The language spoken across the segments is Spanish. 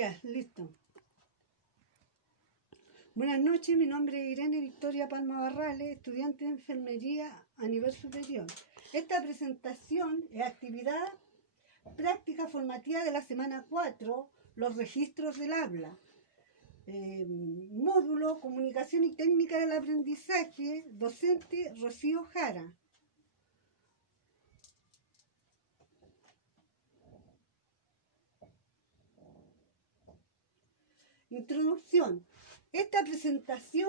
Ya, listo. Buenas noches, mi nombre es Irene Victoria Palma Barrales, estudiante de enfermería a nivel superior. Esta presentación es actividad práctica formativa de la semana 4, los registros del habla. Módulo Comunicación y Técnica del Aprendizaje, docente Rocío Jara. Introducción. Esta presentación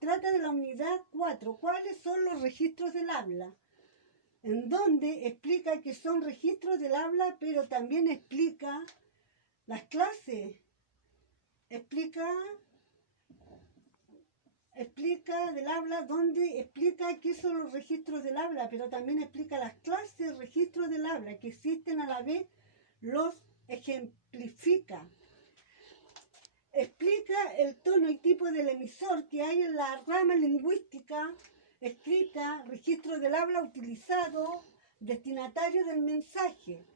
trata de la unidad 4, cuáles son los registros del habla, en donde explica que son registros del habla, pero también explica las clases, explica del habla, donde explica qué son los registros del habla, pero también explica las clases, registros del habla, que existen a la vez, los ejemplifica. Explica el tono y tipo del emisor que hay en la rama lingüística escrita, registro del habla utilizado, destinatario del mensaje.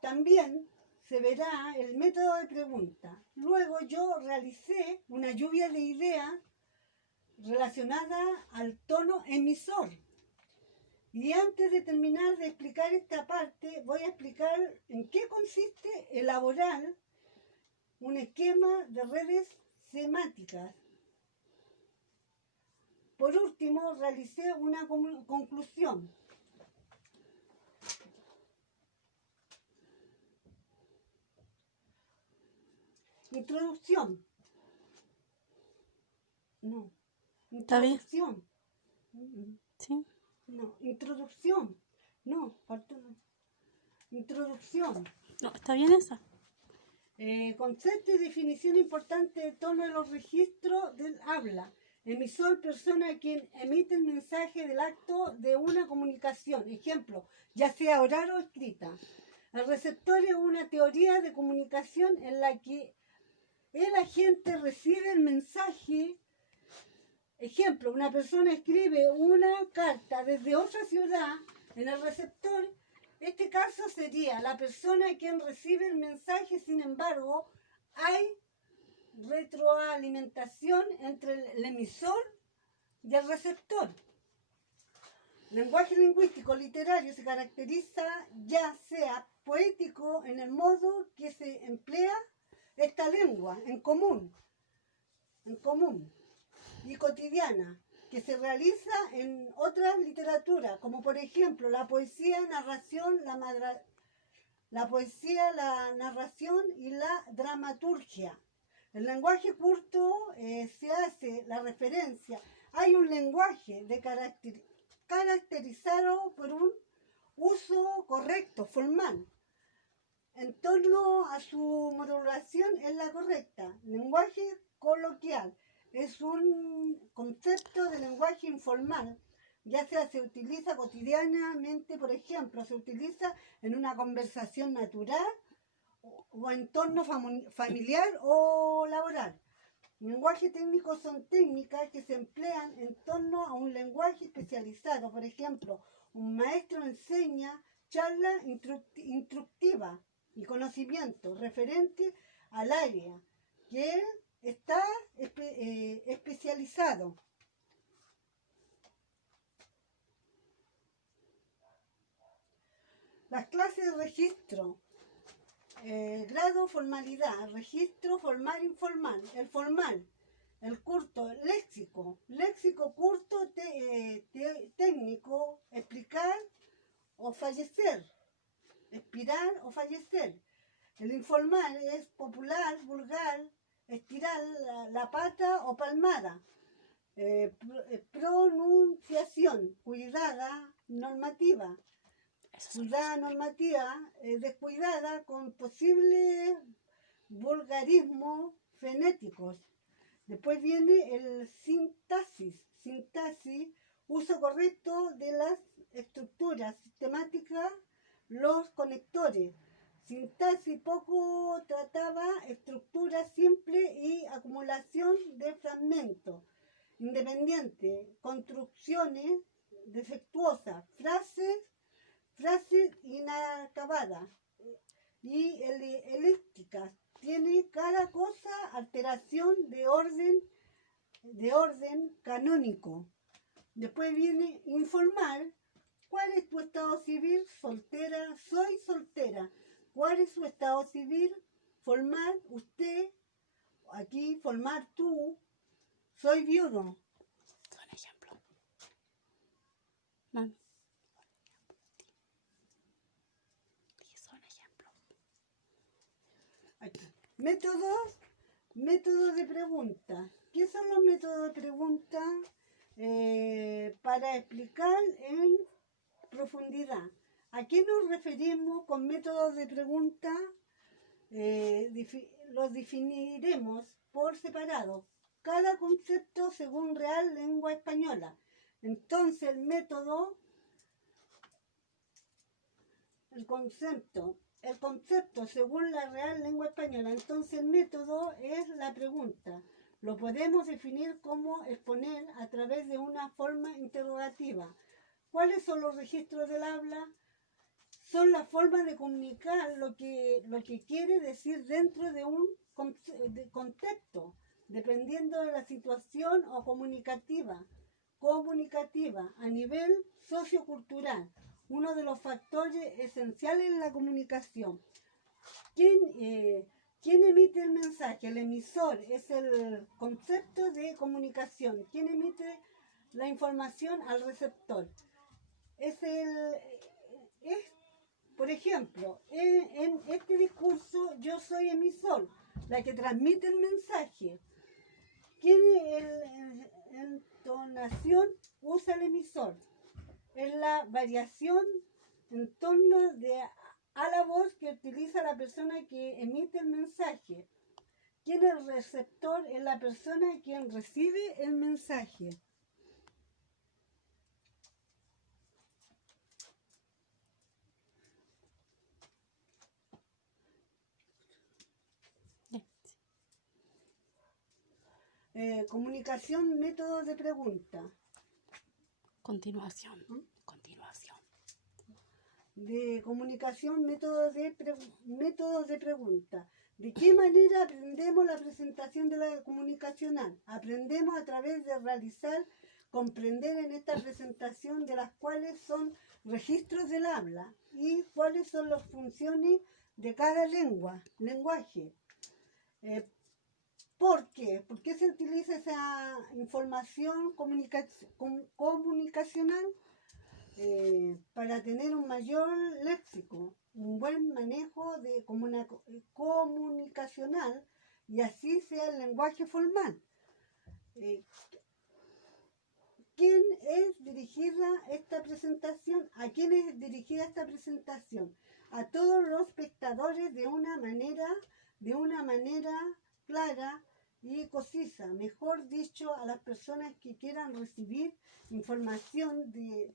También se verá el método de pregunta. Luego yo realicé una lluvia de ideas relacionadas al tono emisor. Y antes de terminar de explicar esta parte, voy a explicar en qué consiste elaborar un esquema de redes semánticas. Por último, realicé una conclusión. Introducción. No. Introducción. ¿Sí? No. Introducción. No, parte no. Introducción. No, ¿está bien esa? Concepto y definición importante de tono de los registros del habla. Emisor, persona quien emite el mensaje del acto de una comunicación. Ejemplo, ya sea oral o escrita. El receptor es una teoría de comunicación en la que el agente recibe el mensaje. Ejemplo, una persona escribe una carta desde otra ciudad en el receptor. Este caso sería la persona quien recibe el mensaje, sin embargo, hay retroalimentación entre el emisor y el receptor. Lenguaje lingüístico literario se caracteriza ya sea poético en el modo que se emplea esta lengua en común y cotidiana, que se realiza en otras literaturas, como por ejemplo la poesía, narración, la poesía, la narración y la dramaturgia. El lenguaje curto se hace la referencia. Hay un lenguaje caracterizado por un uso correcto, formal. En torno a su modulación es la correcta. Lenguaje coloquial es un concepto de lenguaje informal, ya sea se utiliza cotidianamente, por ejemplo, se utiliza en una conversación natural o entorno familiar o laboral. Lenguaje técnico son técnicas que se emplean en torno a un lenguaje especializado. Por ejemplo, un maestro enseña charla instructiva y conocimiento referente al área que él está especializado. Las clases de registro. Grado, formalidad, registro, formal, informal. El formal, el curto, léxico curto, técnico, explicar o fallecer, expirar o fallecer. El informal es popular, vulgar, estirar la pata o palmada. Pronunciación, cuidada, normativa. Cuidada normativa, descuidada, con posibles vulgarismos fenéticos. Después viene el sintaxis. Sintaxis, uso correcto de las estructuras sistemáticas, los conectores. Sintaxis poco trataba estructura simple y acumulación de fragmentos. Independiente, construcciones defectuosas, frases inacabadas y elípticas, otra cosa, alteración de orden canónico. Después viene informal. ¿Cuál es tu estado civil? Soltera, soy soltera. ¿Cuál es su estado civil? Formal, usted. Aquí, formar tú. Soy viudo. Son ejemplos. Mami. Son ejemplos. Aquí. Métodos de pregunta. ¿Qué son los métodos de pregunta? Para explicar en profundidad. ¿A qué nos referimos con métodos de pregunta? Los definiremos por separado. Cada concepto según Real Lengua Española. Entonces el concepto según la Real Lengua Española. Entonces el método es la pregunta. Lo podemos definir como exponer a través de una forma interrogativa. ¿Cuáles son los registros del habla? Son la forma de comunicar lo que quiere decir dentro de un contexto, dependiendo de la situación o comunicativa a nivel sociocultural, uno de los factores esenciales en la comunicación. ¿Quién emite el mensaje? El emisor es el concepto de comunicación. ¿Quién emite la información al receptor? Por ejemplo, en este discurso yo soy emisor, la que transmite el mensaje. ¿Quién entonación usa el emisor? Es la variación en torno a la voz que utiliza la persona que emite el mensaje. ¿Quién es el receptor? Es la persona quien recibe el mensaje. Comunicación, métodos de pregunta. Continuación. De comunicación, métodos de pregunta. ¿De qué manera aprendemos la presentación de la comunicacional? Aprendemos a través de realizar, comprender en esta presentación de las cuales son registros del habla y cuáles son las funciones de cada lenguaje. ¿Por qué? ¿Por qué se utiliza esa información comunicacional? Para tener un mayor léxico, un buen manejo de comunicacional y así sea el lenguaje formal. ¿Quién es dirigida esta presentación? ¿A quién es dirigida esta presentación? A todos los espectadores de una manera clara y concisa, mejor dicho, a las personas que quieran recibir información de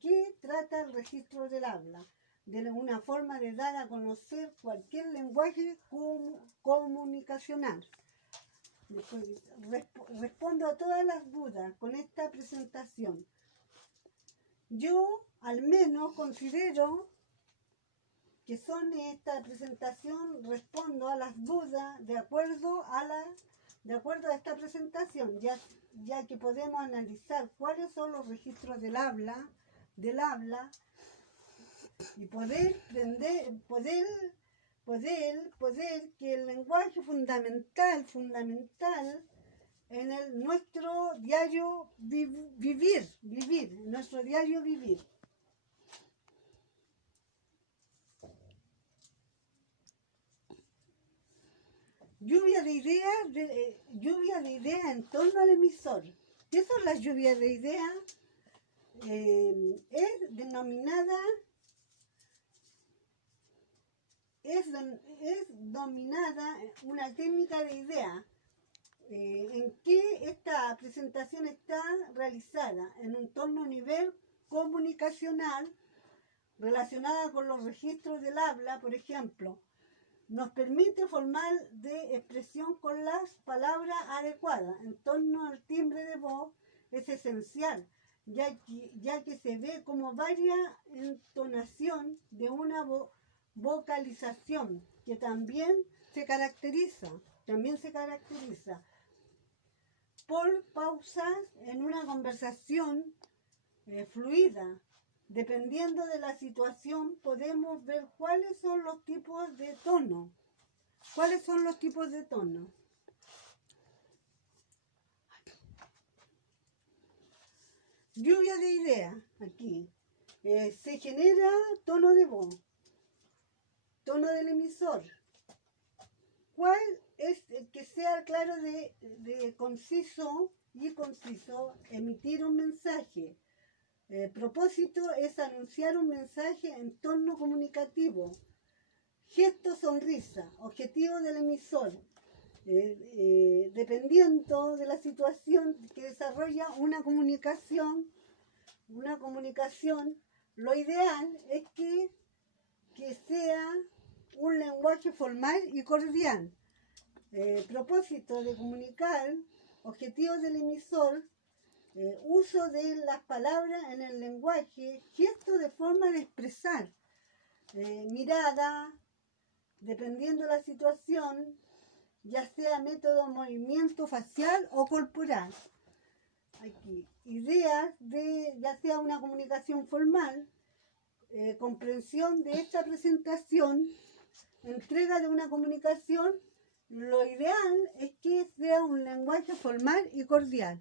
qué trata el registro del habla, de una forma de dar a conocer cualquier lenguaje comunicacional. Respondo a todas las dudas con esta presentación. Yo al menos considero que son esta presentación, respondo a las dudas de acuerdo a esta presentación, ya que podemos analizar cuáles son los registros del habla y poder que el lenguaje fundamental en nuestro diario vivir. Lluvia de ideas en torno al emisor. ¿Qué son las lluvias de ideas? Es dominada una técnica de idea en que esta presentación está realizada en un torno a nivel comunicacional relacionada con los registros del habla, por ejemplo. Nos permite formar de expresión con las palabras adecuadas en torno al timbre de voz es esencial, ya que se ve como varia entonación de una vocalización que también se caracteriza por pausas en una conversación fluida. Dependiendo de la situación, podemos ver cuáles son los tipos de tono. ¿Cuáles son los tipos de tono? Lluvia de ideas, aquí. Se genera tono de voz, tono del emisor. ¿Cuál es el que sea claro de conciso y conciso? Emitir un mensaje. Propósito es anunciar un mensaje en tono comunicativo. Gesto, sonrisa. Objetivo del emisor. Dependiendo de la situación que desarrolla una comunicación, lo ideal es que sea un lenguaje formal y cordial. Propósito de comunicar, objetivos del emisor, uso de las palabras en el lenguaje, gesto de forma de expresar, mirada, dependiendo de la situación, ya sea método movimiento facial o corporal. Aquí, ideas de ya sea una comunicación formal, comprensión de esta presentación, entrega de una comunicación. Lo ideal es que sea un lenguaje formal y cordial,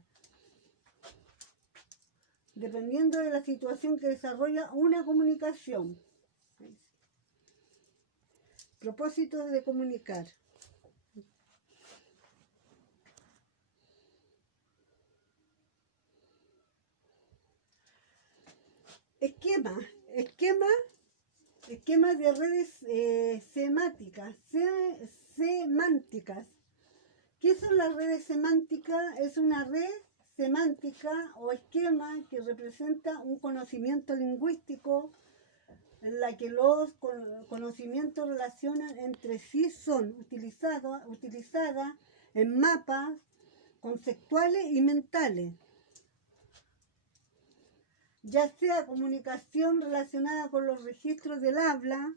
dependiendo de la situación que desarrolla una comunicación. Propósito de comunicar. Esquema de redes semánticas. ¿Qué son las redes semánticas? Es una red semántica o esquema que representa un conocimiento lingüístico en la que los conocimientos relacionan entre sí, son utilizadas en mapas conceptuales y mentales, ya sea comunicación relacionada con los registros del habla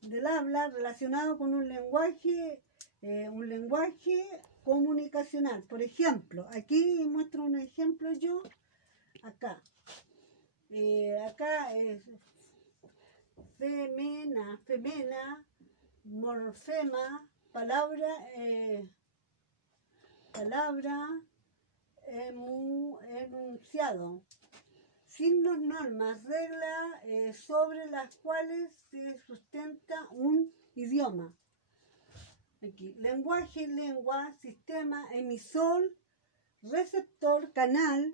relacionado con un lenguaje comunicacional. Por ejemplo, aquí muestro un ejemplo yo, acá es femena, morfema, palabra, enunciado. Signos, normas, reglas sobre las cuales se sustenta un idioma. Aquí, lenguaje, lengua, sistema, emisor, receptor, canal,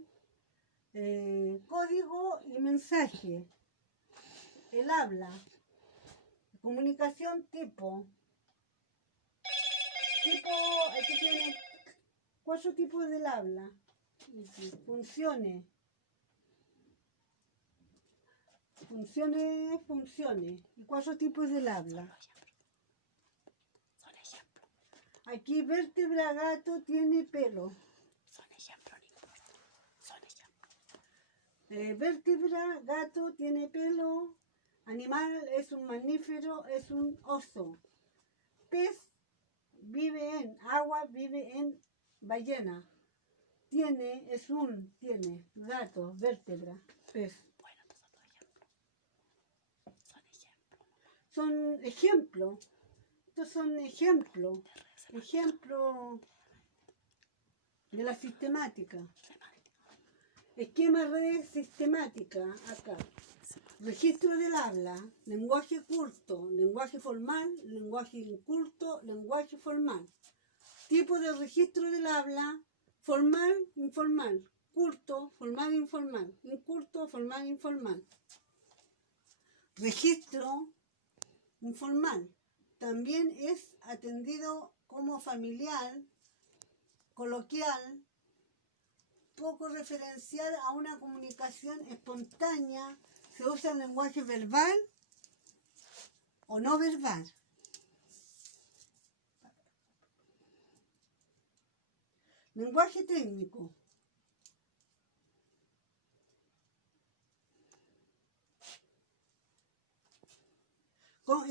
código y mensaje. El habla, comunicación tipo. Aquí tiene 4 tipos del habla. Funciones. Y 4 tipos del habla. Son ejemplos. Aquí vértebra, gato, tiene pelo. Son ejemplos, no importa. Son ejemplos. Vértebra, gato, tiene pelo. Animal, es un mamífero, es un oso. Pez, vive en agua, vive en ballena. Tiene, gato, vértebra, pez. Bueno, son ejemplos. Estos son ejemplos de la sistemática. Esquema red sistemática, acá. Registro del habla, lenguaje curto, lenguaje formal, lenguaje inculto, lenguaje formal. Tipo de registro del habla: formal, informal, curto, formal, informal, inculto, formal, informal. Registro informal también es atendido como familiar, coloquial, poco referencial a una comunicación espontánea. Se usa el lenguaje verbal o no verbal. Lenguaje técnico.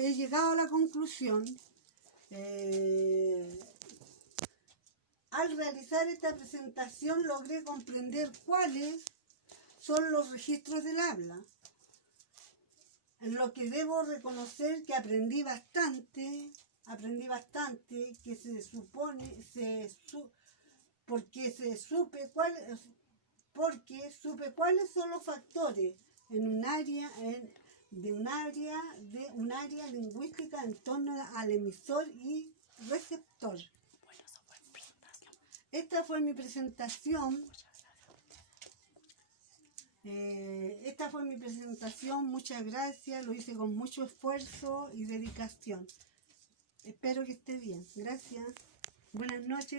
he llegado a la conclusión, al realizar esta presentación logré comprender cuáles son los registros del habla, en lo que debo reconocer que aprendí bastante, que se supone, porque supe cuáles son los factores en un área lingüística en torno al emisor y receptor. Bueno, esa fue mi presentación. Esta fue mi presentación. Muchas gracias, lo hice con mucho esfuerzo y dedicación. Espero que esté bien. Gracias. Buenas noches.